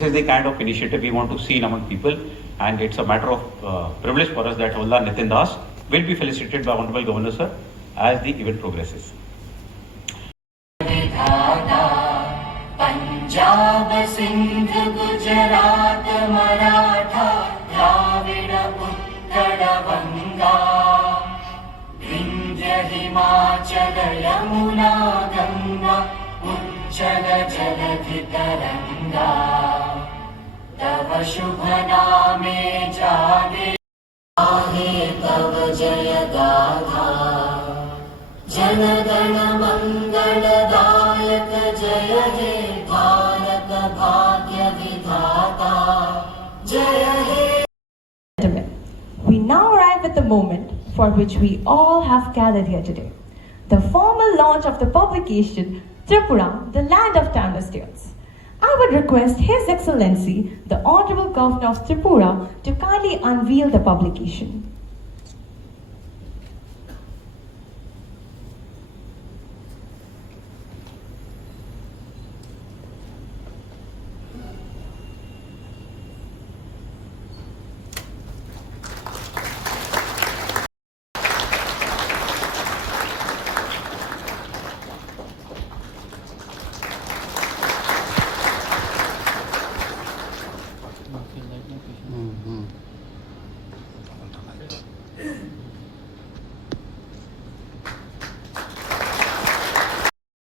This is the kind of initiative we want to see among people, and it's a matter of privilege for us that Havildar Nitin Das will be felicitated by Honorable Governor Sir as the event progresses. Punjab Sindh Gujarat Maratha Dravid Utkal बंगा विंध्य हिमाचल यमुना गंगा उच्चल जलधि तरंगा तव शुभ नामे जागे आहे तव जय गाथा जनगण मंगलदायक जय हे भारत भाग्य विधाता जय हे. We now arrive at the moment for which we all have gathered here today, the formal launch of the publication Tripura, the Land of Timeless Tales. I would request His Excellency, the Honorable Governor of Tripura, to kindly unveil the publication.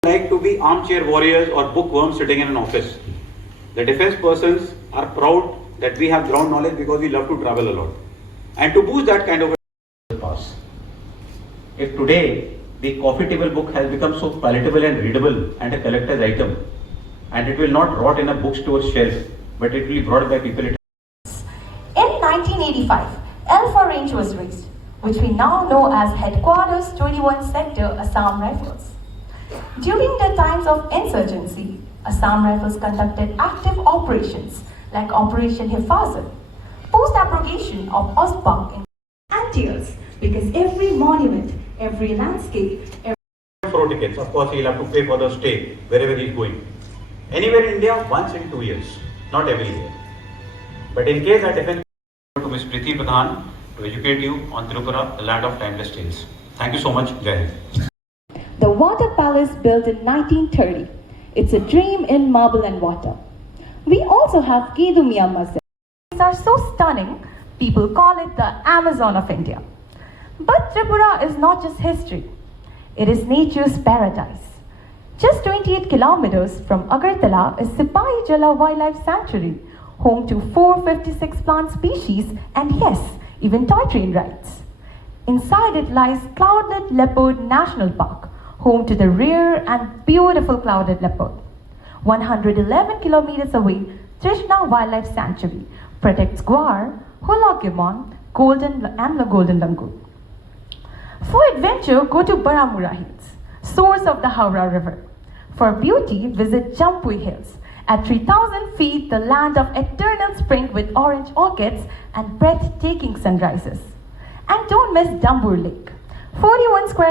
Like to be armchair warriors or bookworms sitting in an office. The defense persons are proud that we have ground knowledge because we love to travel a lot. And to boost that kind of a pass. If today the coffee table book has become so palatable and readable and a collector's item, and it will not rot in a bookstore shelf, but it will be brought by people. In 1985, Alpha Range was raised, which we now know as Headquarters 21 Sector Assam Rifles. During the times of insurgency, Assam Rifles conducted active operations like Operation Hifazat, post-abrogation of Ostbank and Tears, because every monument, every landscape, For tickets, of course, he'll have to pay for the stay wherever he's going. Anywhere in India, once in 2 years, not every year. But in case I defend to Ms. Priti Pradhan to educate you on Tripura, the land of timeless tales. Thank you so much. Jai Hind. the Water Palace built in 1930. It's a dream in marble and water. We also have Kedumia Masjid. These are so stunning, people call it the Amazon of India. But Tripura is not just history. It is nature's paradise. Just 28 kilometers from Agartala is Sipahi Jala Wildlife Sanctuary, home to 456 plant species and yes, even toy train rides. Inside it lies Clouded Leopard National Park, home to the rare and beautiful clouded leopard. 111 kilometers away, Trishna Wildlife Sanctuary protects Gwar, Hula Gibbon, Golden and the Golden Langur. For adventure, go to Baramura Hills, source of the Howrah River. For beauty, visit Jampui Hills. At 3,000 feet, the land of eternal spring with orange orchids and breathtaking sunrises. And don't miss Dambur Lake, 41 square